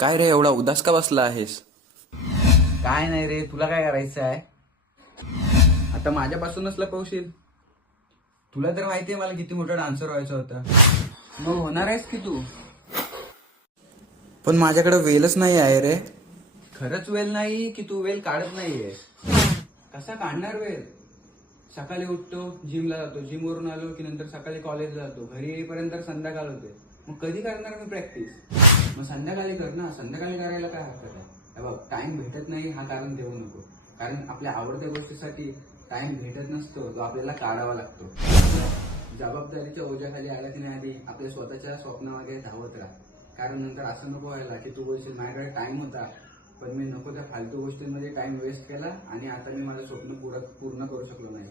काय रे एवढा उदास का बसला आहेस? काय नाही रे, तुला काय करायचं आहे? आता माझ्यापासूनच लपवशील? तुला तर माहितीये मला किती मोठा डान्सर व्हायचं होतं. मग होणार आहेस की तू? पण माझ्याकडे वेलच नाही आहे रे. खरंच वेळ नाही की तू वेळ काढत नाहीये? कसा काढणार वेळ? सकाळी उठतो, जिमला जातो, जिमवरून आलो की नंतर सकाळी कॉलेजला जातो, घरी येईपर्यंत संध्याकाळ होते. मग कधी करणार मी प्रॅक्टिस? मग संध्याकाळी कर ना, संध्याकाळी करायला काय हरकत आहे? हे बघ, टाइम भेटत नाही हा कारण देऊ नको, कारण आपल्या आवडत्या गोष्टीसाठी टाइम भेटत नसतो, तो आपल्याला काढावा लागतो. जबाबदारीच्या ओझ्याखाली आला की नाही आधी आपल्या स्वतःच्या स्वप्नामागे धावत राहा, कारण नंतर असं नको व्हायला की तू बोलशील माझ्याकडे टाइम होता पण मी नको त्या फालतू गोष्टींमध्ये टाइम वेस्ट केला आणि आता मी माझं स्वप्न पूर्ण करू शकलो नाही.